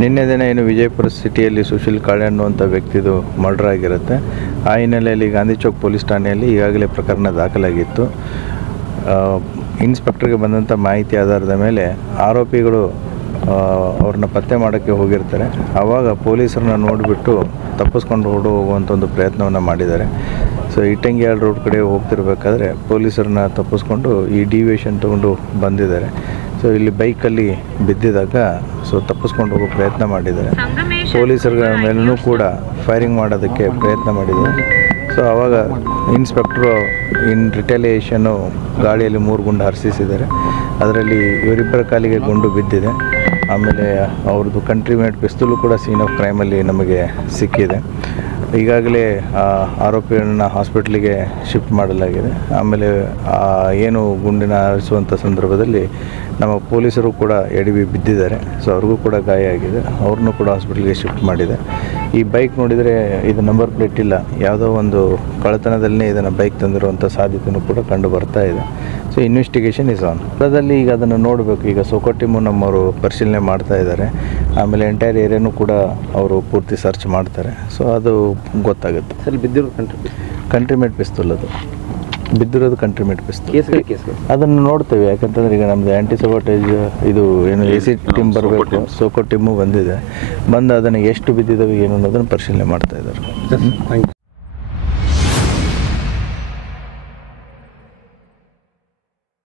ನಿನ್ನೆ ದಿನ ಏನು ವಿಜಯಪುರ ಸಿಟಿಯಲ್ಲಿ ಸುಶೀಲ್ ಕಾಳೆ ಅನ್ನುವಂಥ ವ್ಯಕ್ತಿದು ಮರ್ಡರ್ ಆಗಿರುತ್ತೆ. ಆ ಹಿನ್ನೆಲೆಯಲ್ಲಿ ಗಾಂಧಿ ಚೌಕ್ ಪೊಲೀಸ್ ಠಾಣೆಯಲ್ಲಿ ಈಗಾಗಲೇ ಪ್ರಕರಣ ದಾಖಲಾಗಿತ್ತು. ಇನ್ಸ್ಪೆಕ್ಟರ್ಗೆ ಬಂದಂಥ ಮಾಹಿತಿ ಆಧಾರದ ಮೇಲೆ ಆರೋಪಿಗಳು ಅವ್ರನ್ನ ಪತ್ತೆ ಮಾಡೋಕ್ಕೆ ಹೋಗಿರ್ತಾರೆ. ಆವಾಗ ಪೊಲೀಸರನ್ನ ನೋಡಿಬಿಟ್ಟು ತಪ್ಪಿಸ್ಕೊಂಡು ಹೋಗುವಂಥ ಒಂದು ಪ್ರಯತ್ನವನ್ನು ಮಾಡಿದ್ದಾರೆ. ಸೊ ಇಟ್ಟಂಗಿಯಾಳ್ ರೋಡ್ ಕಡೆ ಹೋಗ್ತಿರ್ಬೇಕಾದ್ರೆ ಪೊಲೀಸರನ್ನ ತಪ್ಪಿಸ್ಕೊಂಡು ಈ ಡಿವಿಯೇಷನ್ ತೊಗೊಂಡು ಬಂದಿದ್ದಾರೆ. ಸೊ ಇಲ್ಲಿ ಬೈಕಲ್ಲಿ ಬಿದ್ದಿದಾಗ ತಪ್ಪಿಸ್ಕೊಂಡು ಹೋಗೋ ಪ್ರಯತ್ನ ಮಾಡಿದ್ದಾರೆ. ಪೊಲೀಸರ ಮೇಲೂ ಕೂಡ ಫೈರಿಂಗ್ ಮಾಡೋದಕ್ಕೆ ಪ್ರಯತ್ನ ಮಾಡಿದ್ದಾರೆ. ಸೊ ಆವಾಗ ಇನ್ಸ್ಪೆಕ್ಟ್ರು ಇನ್ ರಿಟಾಲಿಯೇಷನ್ನು ಗಾಳಿಯಲ್ಲಿ 3 ಗುಂಡು ಹಾರಿಸಿದ್ದಾರೆ. ಅದರಲ್ಲಿ ಇವರಿಬ್ಬರ ಕಾಲಿಗೆ ಗುಂಡು ಬಿದ್ದಿದೆ. ಆಮೇಲೆ ಅವ್ರದ್ದು ಕಂಟ್ರಿ ಮೇಡ್ ಪಿಸ್ತೂಲು ಕೂಡ ಸೀನ್ ಆಫ್ ಕ್ರೈಮಲ್ಲಿ ನಮಗೆ ಸಿಕ್ಕಿದೆ. ಈಗಾಗಲೇ ಆರೋಪಿಯನ್ನು ಹಾಸ್ಪಿಟ್ಲಿಗೆ ಶಿಫ್ಟ್ ಮಾಡಲಾಗಿದೆ. ಆಮೇಲೆ ಏನು ಗುಂಡಿನ ಹಾರಿಸುವಂಥ ಸಂದರ್ಭದಲ್ಲಿ ನಮ್ಮ ಪೊಲೀಸರು ಕೂಡ ಎಡವಿ ಬಿದ್ದಿದ್ದಾರೆ. ಸೊ ಅವ್ರಿಗೂ ಕೂಡ ಗಾಯ ಆಗಿದೆ. ಅವ್ರನ್ನೂ ಕೂಡ ಹಾಸ್ಪಿಟ್ಲಿಗೆ ಶಿಫ್ಟ್ ಮಾಡಿದೆ. ಈ ಬೈಕ್ ನೋಡಿದರೆ ಇದು ನಂಬರ್ ಪ್ಲೇಟ್ ಇಲ್ಲ, ಯಾವುದೋ ಒಂದು ಕಳ್ಳತನದಲ್ಲೇ ಇದನ್ನು ಬೈಕ್ ತಂದಿರುವಂಥ ಸಾಧ್ಯತೆಯೂ ಕೂಡ ಕಂಡು ಬರ್ತಾ ಇದೆ. So investigation is on. ಅದರಲ್ಲಿ ಈಗ ಅದನ್ನು ನೋಡಬೇಕು. ಈಗ ಸೋಕೋ ಟೀಮು ನಮ್ಮವರು ಪರಿಶೀಲನೆ ಮಾಡ್ತಾ ಇದ್ದಾರೆ. ಆಮೇಲೆ ಎಂಟೈರ್ ಏರಿಯಾನೂ ಕೂಡ ಅವರು ಪೂರ್ತಿ ಸರ್ಚ್ ಮಾಡ್ತಾರೆ. ಸೊ ಅದು ಗೊತ್ತಾಗುತ್ತೆ. ಸರ್, ಬಿದ್ದಿರೋದು ಕಂಟ್ರಿ ಮೇಡ್ ಪಿಸ್ತೂಲ್, ಅದು ಬಿದ್ದಿರೋದು ಕಂಟ್ರಿ ಮೇಡ್ ಪಿಸ್ತೂಲ್. ಅದನ್ನು ನೋಡ್ತೇವೆ. ಯಾಕಂತಂದ್ರೆ ಈಗ ನಮ್ಮದು ಆ್ಯಂಟಿ ಸಬೋಟೇಜ್ ಇದು ಏನು AC ಟೀಮ್ ಬರಬೇಕು, ಸೋಕೋ ಟೀಮು ಬಂದಿದೆ. ಬಂದು ಅದನ್ನು ಎಷ್ಟು ಬಿದ್ದಿದ್ದಾವೆ ಏನು ಅನ್ನೋದನ್ನು ಪರಿಶೀಲನೆ ಮಾಡ್ತಾ ಇದ್ದಾರೆ.